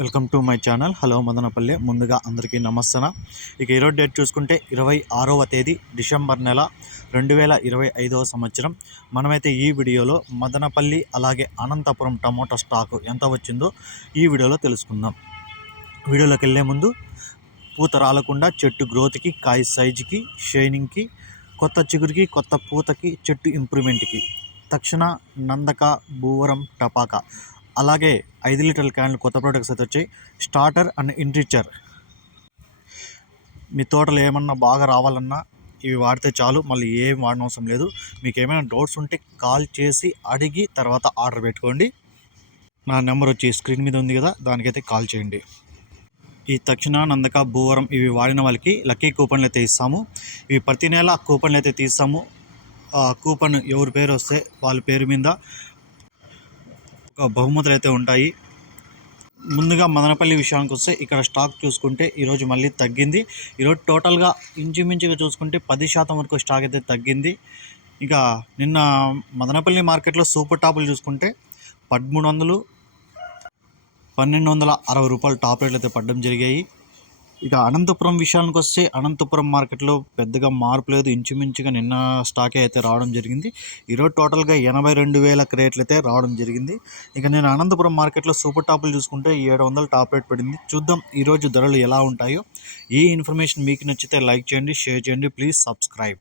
Welcome to my channel. Hello Madanapalle. ముందుగా అందరికీ నమస్తన. ఇక ఈరోజు డేట్ చూసుకుంటే ఇరవై ఆరవ తేదీ డిసెంబర్ నెల రెండు వేల ఇరవై ఐదవ సంవత్సరం. మనమైతే ఈ వీడియోలో మదనపల్లి అలాగే అనంతపురం టమోటా స్టాక్ ఎంత వచ్చిందో ఈ వీడియోలో తెలుసుకుందాం. వీడియోలోకి వెళ్ళే ముందు పూత రాలకుండా చెట్టు గ్రోత్కి కాయ సైజుకి షైనింగ్కి కొత్త చిగురికి కొత్త పూతకి చెట్టు ఇంప్రూవ్మెంట్కి తక్షణ నందక భూవరం టపాకా. అలాగే ఐదు లీటర్ల క్యాన్లు కొత్త ప్రోడక్ట్స్ అయితే వచ్చాయి. స్టార్టర్ అండ్ ఇంట్రిచర్ మీ తోటలో ఏమన్నా బాగా రావాలన్నా ఇవి వాడితే చాలు మళ్ళీ ఏం వాడనవసరం లేదు. మీకు ఏమైనా డౌట్స్ ఉంటే కాల్ చేసి అడిగి తర్వాత ఆర్డర్ పెట్టుకోండి. నా నెంబర్ వచ్చి స్క్రీన్ మీద ఉంది కదా దానికైతే కాల్ చేయండి. ఈ తక్షణ నందక భూవరం ఇవి వాడిన వాళ్ళకి లక్కీ కూపన్లు అయితే ఇస్తాము. ఇవి ప్రతి నెల కూపన్లు అయితే తీస్తాము. ఆ కూపన్ ఎవరి పేరు వస్తే వాళ్ళ పేరు మీద బహుమతులు అయితే ఉంటాయి. ముందుగా మదనపల్లి విషయానికి వస్తే ఇక్కడ స్టాక్ చూసుకుంటే ఈరోజు మళ్ళీ తగ్గింది. ఈరోజు టోటల్గా ఇంచుమించుగా చూసుకుంటే పది శాతం వరకు స్టాక్ అయితే తగ్గింది. ఇక నిన్న మదనపల్లి మార్కెట్లో సూపర్ టాపులు చూసుకుంటే పదమూడు వందలు పన్నెండు వందల అరవై రూపాయలు టాప్ రేట్లు అయితే పడడం జరిగాయి. ఇక అనంతపురం విషయానికి వస్తే అనంతపురం మార్కెట్లో పెద్దగా మార్పు లేదు. ఇంచుమించుగా నిన్న స్టాకే అయితే రావడం జరిగింది. ఈరోజు టోటల్గా ఎనభై రెండు వేల క్రేట్లు అయితే రావడం జరిగింది. ఇక నేను అనంతపురం మార్కెట్లో సూపర్ టాపులు చూసుకుంటే ఏడు వందలు టాప్ రేట్ పడింది. చూద్దాం ఈరోజు ధరలు ఎలా ఉంటాయో. ఈ ఇన్ఫర్మేషన్ మీకు నచ్చితే లైక్ చేయండి షేర్ చేయండి. Please subscribe.